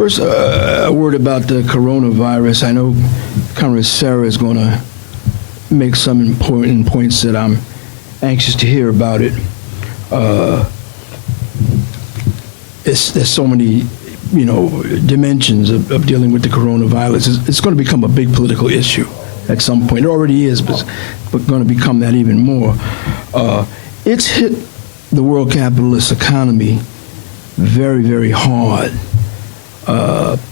First, a word about the coronavirus. I know Congress Sarah is going to make some important points that I'm anxious to hear about it. There's so many, dimensions of dealing with the coronavirus. It's going to become a big political issue at some point. It already is, but going to become that even more. It's hit the world capitalist economy very, very hard.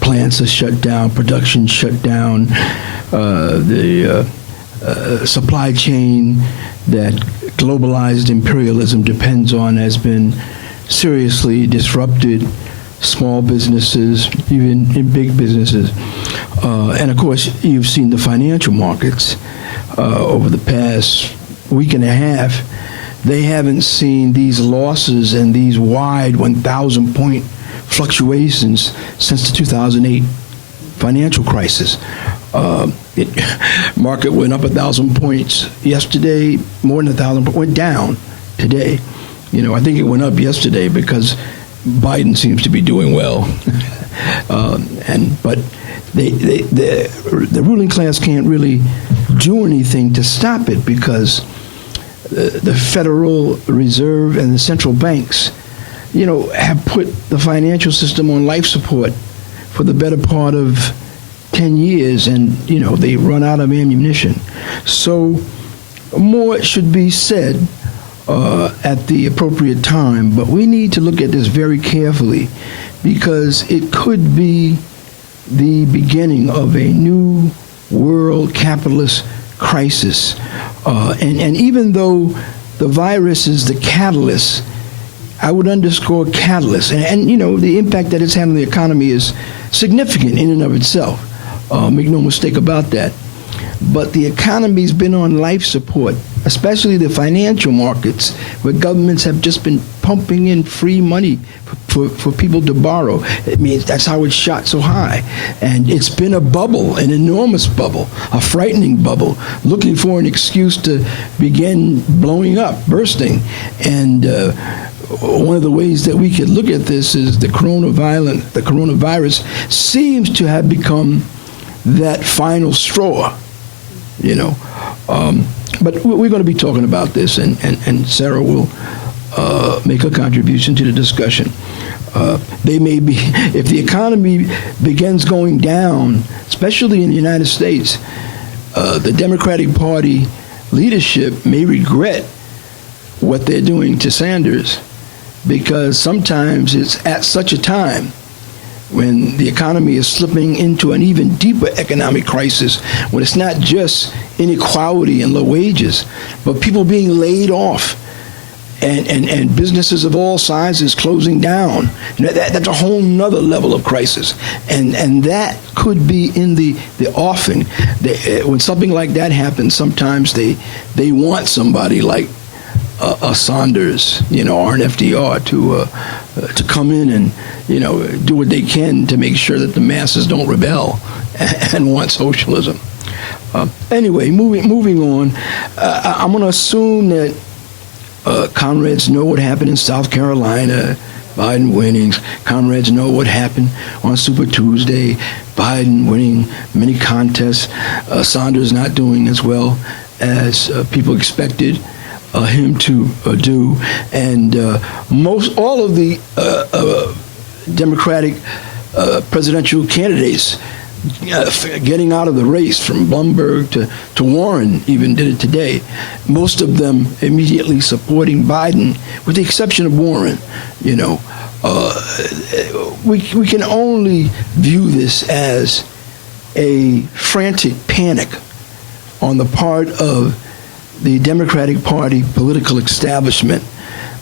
Plants are shut down, production shut down, the supply chain that globalized imperialism depends on has been seriously disrupted. Small businesses, even in big businesses. And of course, you've seen the financial markets over the past week and a half. They haven't seen these losses and these wide 1,000-point fluctuations since the 2008 financial crisis. Market went up 1,000 points yesterday, more than 1,000, but went down today. I think it went up yesterday because Biden seems to be doing well, but the ruling class can't really do anything to stop it because the Federal Reserve and the central banks, have put the financial system on life support for the better part of 10 years, and they run out of ammunition. So more should be said at the appropriate time, but we need to look at this very carefully because it could be the beginning of a new world capitalist crisis. And even though the virus is the catalyst, I would underscore catalyst. And the impact that it's had on the economy is significant in and of itself. Make no mistake about that. But the economy's been on life support, especially the financial markets, where governments have just been pumping in free money for people to borrow. It means that's how it shot so high. And it's been a bubble, an enormous bubble, a frightening bubble, looking for an excuse to begin blowing up, bursting. And one of the ways that we could look at this is the coronavirus seems to have become that final straw. But we're going to be talking about this, and Sarah will make a contribution to the discussion. They may be, if the economy begins going down, especially in the United States, the Democratic Party leadership may regret what they're doing to Sanders, because sometimes it's at such a time when the economy is slipping into an even deeper economic crisis, when it's not just inequality and low wages, but people being laid off and businesses of all sizes closing down. That's a whole nother level of crisis. And that could be in the offing. When something like that happens, sometimes they want somebody like a Saunders, or an FDR to come in and do what they can to make sure that the masses don't rebel and want socialism. Anyway, moving on, I'm going to assume that comrades know what happened in South Carolina, Biden winning. Comrades know what happened on Super Tuesday, Biden winning many contests, Saunders not doing as well as people expected him to do, and all of the Democratic presidential candidates getting out of the race, from Bloomberg to Warren, even did it today. Most of them immediately supporting Biden, with the exception of Warren. We can only view this as a frantic panic on the part of the Democratic Party political establishment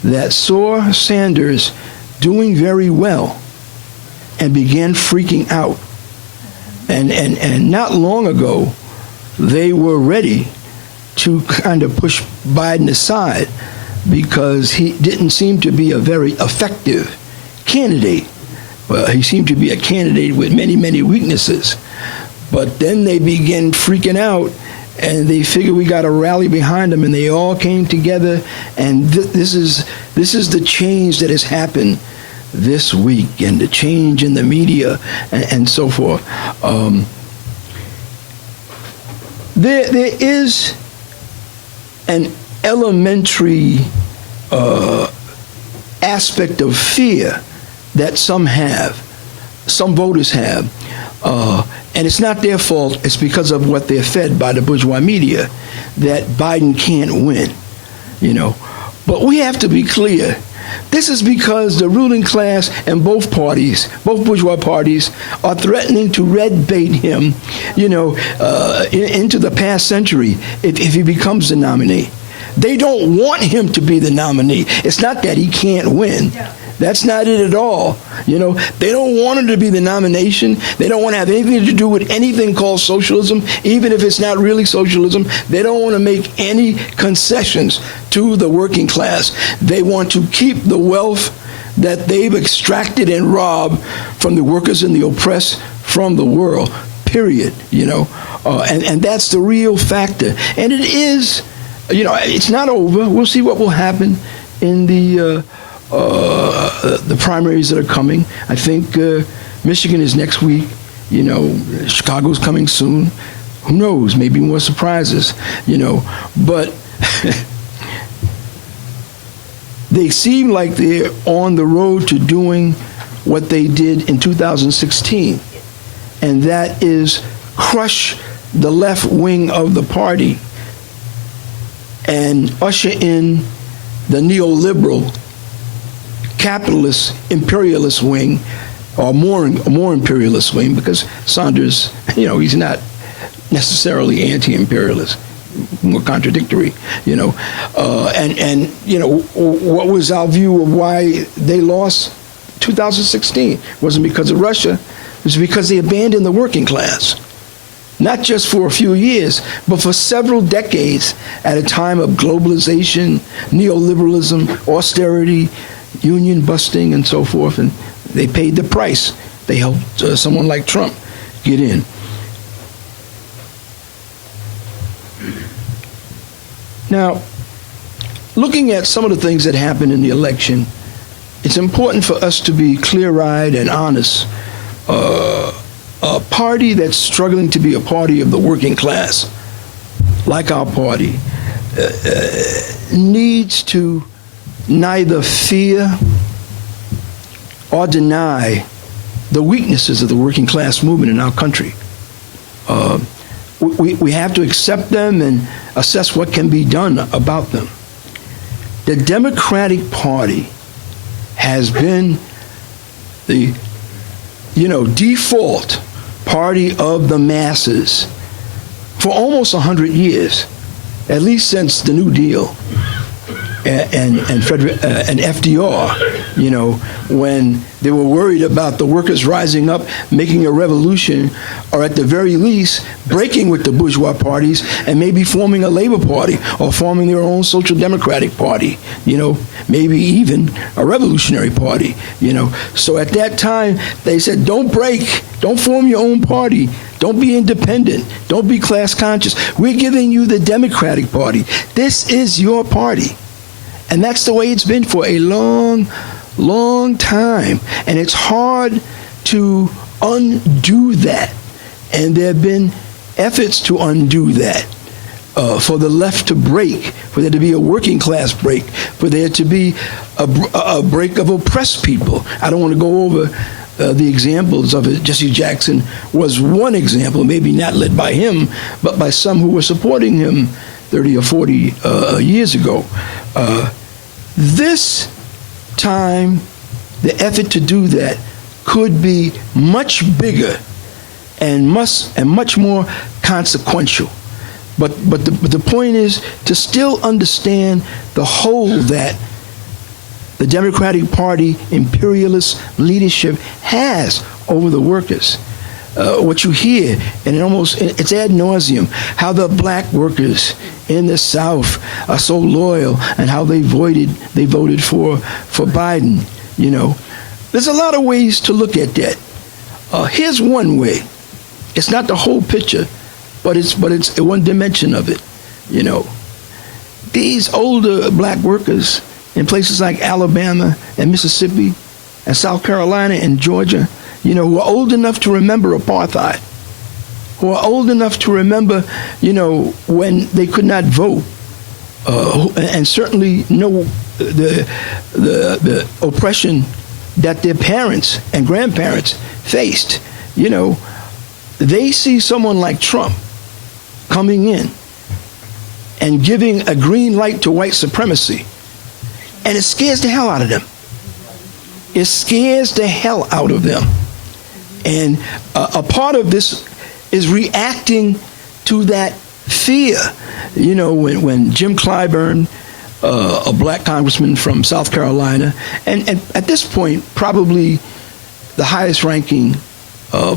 that saw Sanders doing very well and began freaking out. And not long ago, they were ready to kind of push Biden aside because he didn't seem to be a very effective candidate. Well, he seemed to be a candidate with many, many weaknesses. But then they began freaking out, and they figured we got to rally behind him, and they all came together. And this is the change that has happened this week and the change in the media and so forth. There is an elementary aspect of fear that some voters have, and it's not their fault. It's because of what they're fed by the bourgeois media, that Biden can't win, But we have to be clear. This is because the ruling class and both parties, both bourgeois parties, are threatening to red bait him, into the past century if he becomes the nominee. They don't want him to be the nominee. It's not that he can't win. That's not it at all. They don't want him to be the nomination. They don't want to have anything to do with anything called socialism, even if it's not really socialism. They don't want to make any concessions to the working class. They want to keep the wealth that they've extracted and robbed from the workers and the oppressed from the world, period, and that's the real factor. And it is, it's not over. We'll see what will happen in the primaries that are coming. I think Michigan is next week. Chicago's coming soon. Who knows? Maybe more surprises. But they seem like they're on the road to doing what they did in 2016, and that is crush the left wing of the party and usher in the neoliberal capitalist imperialist wing, or more imperialist wing, because Sanders, he's not necessarily anti-imperialist, more contradictory, what was our view of why they lost 2016? It wasn't because of Russia, it was because they abandoned the working class. Not just for a few years, but for several decades at a time of globalization, neoliberalism, austerity, union busting, and so forth, and they paid the price. They helped someone like Trump get in. Now, looking at some of the things that happened in the election, it's important for us to be clear-eyed and honest. A party that's struggling to be a party of the working class, like our party, needs to neither fear or deny the weaknesses of the working class movement in our country. We have to accept them and assess what can be done about them. The Democratic Party has been the default party of the masses for almost 100 years, at least since the New Deal and FDR, when they were worried about the workers rising up, making a revolution, or at the very least breaking with the bourgeois parties and maybe forming a labor party or forming their own social democratic party, maybe even a revolutionary party, So at that time, they said, don't break, don't form your own party, don't be independent, don't be class conscious. We're giving you the Democratic Party. This is your party. And that's the way it's been for a long, long time. And it's hard to undo that. And there have been efforts to undo that, for the left to break, for there to be a working class break, for there to be a break of oppressed people. I don't want to go over the examples of it. Jesse Jackson was one example, maybe not led by him, but by some who were supporting him 30 or 40 years ago. This time, the effort to do that could be much bigger and much more consequential. But the point is to still understand the hold that the Democratic Party imperialist leadership has over the workers. What you hear, and it's ad nauseum, how the black workers in the South are so loyal and how they voted for Biden. There's a lot of ways to look at that. Here's one way. It's not the whole picture, but it's one dimension of it. These older black workers in places like Alabama and Mississippi, and South Carolina and Georgia, who are old enough to remember apartheid, who are old enough to remember, when they could not vote, and certainly know the oppression that their parents and grandparents faced. They see someone like Trump coming in and giving a green light to white supremacy, and it scares the hell out of them. It scares the hell out of them. And a part of this is reacting to that fear. When Jim Clyburn, a black congressman from South Carolina, and at this point probably the highest ranking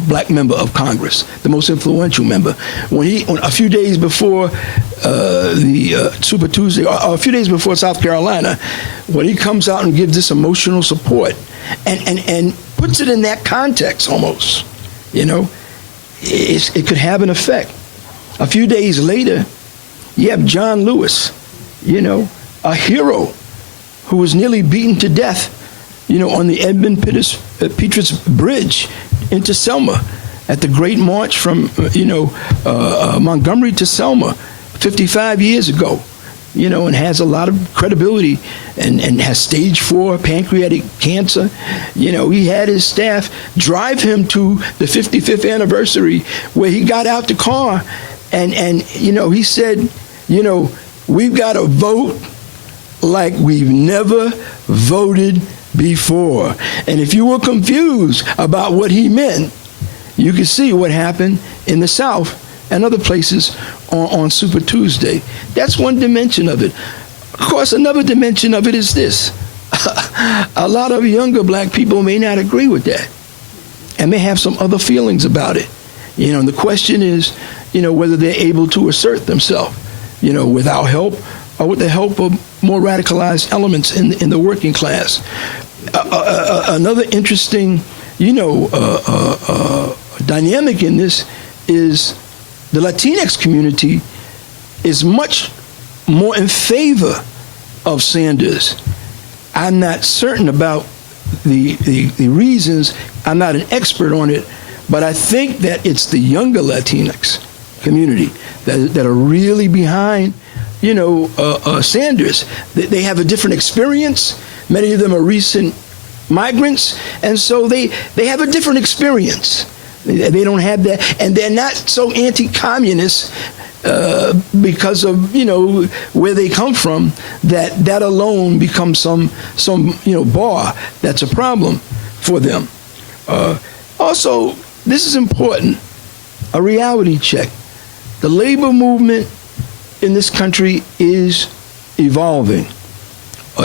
black member of Congress, the most influential member, when a few days before the Super Tuesday, or a few days before South Carolina, when he comes out and gives this emotional support and puts it in that context almost, it could have an effect. A few days later, you have John Lewis, a hero who was nearly beaten to death, on the Edmund Pettus Bridge into Selma at the Great March from, Montgomery to Selma 55 years ago, and has a lot of credibility and has stage 4 pancreatic cancer. He had his staff drive him to the 55th anniversary where he got out the car and he said, we've got to vote like we've never voted before. And if you were confused about what he meant, you could see what happened in the South and other places on Super Tuesday. That's one dimension of it. Of course, another dimension of it is this. A lot of younger black people may not agree with that and may have some other feelings about it. And the question is, whether they're able to assert themselves, without help or with the help of more radicalized elements in the working class. Another interesting, dynamic in this is the Latinx community is much more in favor of Sanders. I'm not certain about the reasons. I'm not an expert on it, but I think that it's the younger Latinx community that are really behind, Sanders. They have a different experience. Many of them are recent migrants, and so they have a different experience. They don't have that, and they're not so anti-communist because of where they come from. That alone becomes some bar that's a problem for them. Also, this is important. A reality check. The labor movement in this country is evolving.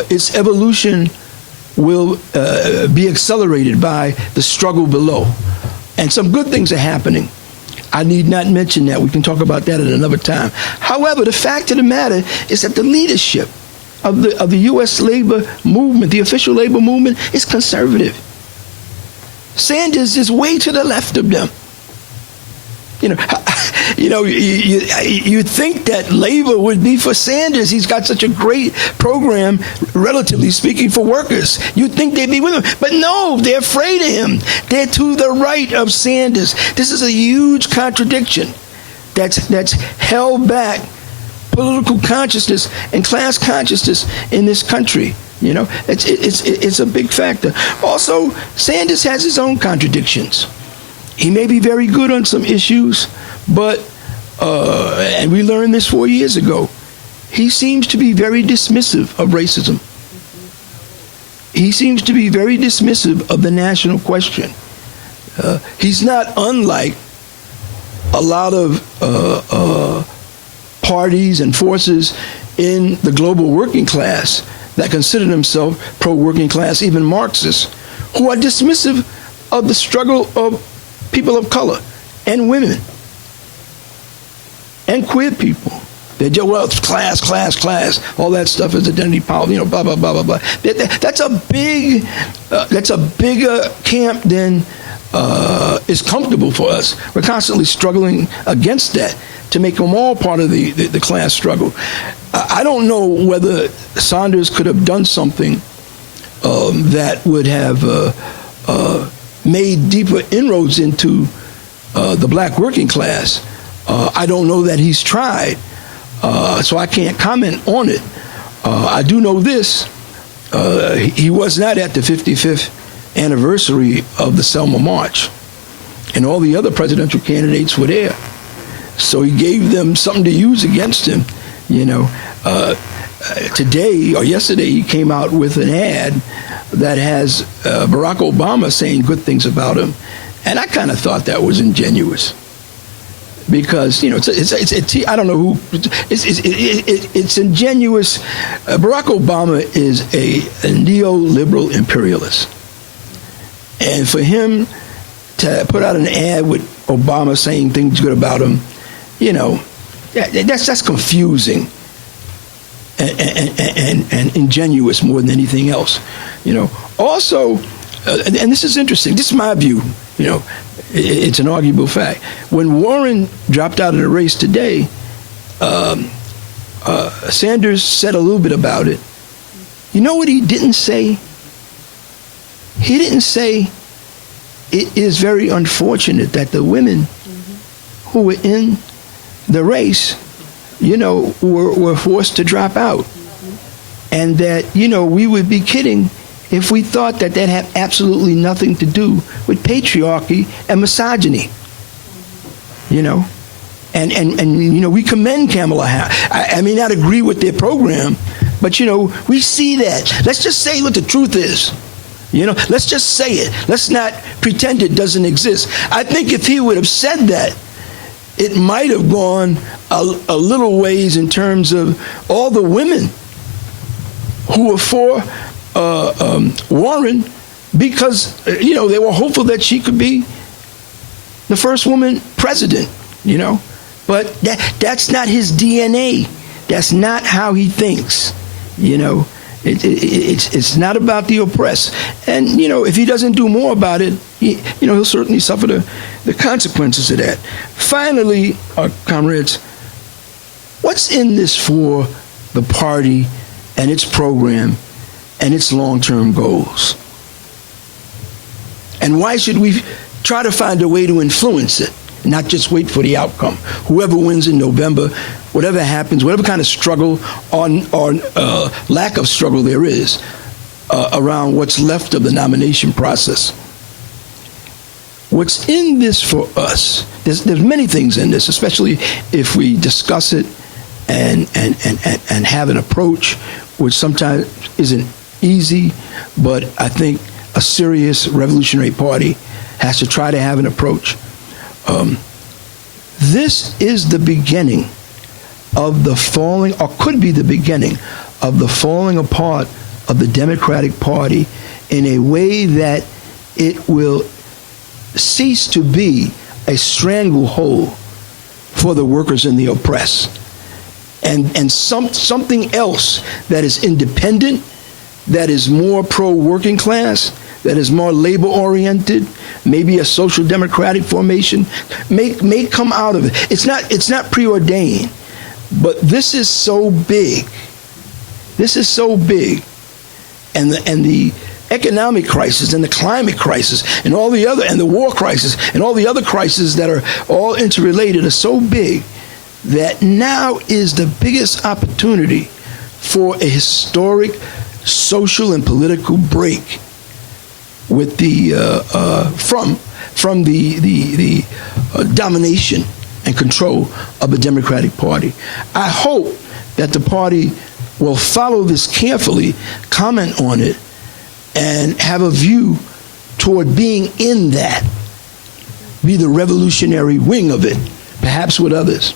Its evolution will be accelerated by the struggle below. And some good things are happening. I need not mention that. We can talk about that at another time. However, the fact of the matter is that the leadership of the U.S. labor movement, the official labor movement, is conservative. Sanders is way to the left of them. You think that labor would be for Sanders. He's got such a great program, relatively speaking, for workers. You'd think they'd be with him. But no, they're afraid of him. They're to the right of Sanders. This is a huge contradiction that's held back political consciousness and class consciousness in this country. It's a big factor. Also, Sanders has his own contradictions. He may be very good on some issues, but, and we learned this 4 years ago, he seems to be very dismissive of racism. He seems to be very dismissive of the national question. He's not unlike a lot of parties and forces in the global working class that consider themselves pro-working class, even Marxists, who are dismissive of the struggle of people of color and women and queer people. They're just, well, it's class, all that stuff is identity politics, blah, blah, blah, blah, blah. That's a bigger camp than is comfortable for us. We're constantly struggling against that to make them all part of the class struggle. I don't know whether Sanders could have done something that would have made deeper inroads into the black working class. I don't know that he's tried, so I can't comment on it. I do know this. He was not at the 55th anniversary of the Selma March, and all the other presidential candidates were there. So he gave them something to use against him, you know. Today or yesterday, he came out with an ad that has Barack Obama saying good things about him, and I kind of thought that was ingenuous, because you know it's I don't know who it's ingenuous. Barack Obama is a neoliberal imperialist, and for him to put out an ad with Obama saying things good about him, you know, that's confusing and ingenuous more than anything else, you know. Also, and this is interesting. This is my view. You know, it's an arguable fact. When Warren dropped out of the race today, Sanders said a little bit about it. You know what he didn't say? He didn't say it is very unfortunate that the women who were in the race, you know, were forced to drop out. And that, you know, we would be kidding if we thought that that had absolutely nothing to do with patriarchy and misogyny. You know? And you know, we commend Kamala Harris. I may not agree with their program, but, you know, we see that. Let's just say what the truth is. You know, let's just say it. Let's not pretend it doesn't exist. I think if he would have said that, it might have gone a little ways in terms of all the women who were for Warren, because, you know, they were hopeful that she could be the first woman president, you know. But that's not his DNA. That's not how he thinks, you know. It's not about the oppressed. And, you know, if he doesn't do more about it, you know, he'll certainly suffer the consequences of that. Finally, comrades, what's in this for the party and its program and its long-term goals? And why should we try to find a way to influence it, not just wait for the outcome? Whoever wins in November, whatever happens, whatever kind of struggle or lack of struggle there is around what's left of the nomination process. What's in this for us? There's many things in this, especially if we discuss it and have an approach, which sometimes isn't easy, but I think a serious revolutionary party has to try to have an approach. This is the beginning of the falling, or could be the beginning of the falling apart of the Democratic Party in a way that it will cease to be a stranglehold for the workers and the oppressed, and something else that is independent, that is more pro-working class, that is more labor-oriented, maybe a social democratic formation, may come out of it. It's not preordained, but this is so big. This is so big, and the economic crisis and the climate crisis and all the other, and the war crisis and all the other crises that are all interrelated are so big that now is the biggest opportunity for a historic social and political break with the from the domination and control of the Democratic Party. I hope that the party will follow this carefully, comment on it, and have a view toward being in that, be the revolutionary wing of it, perhaps with others.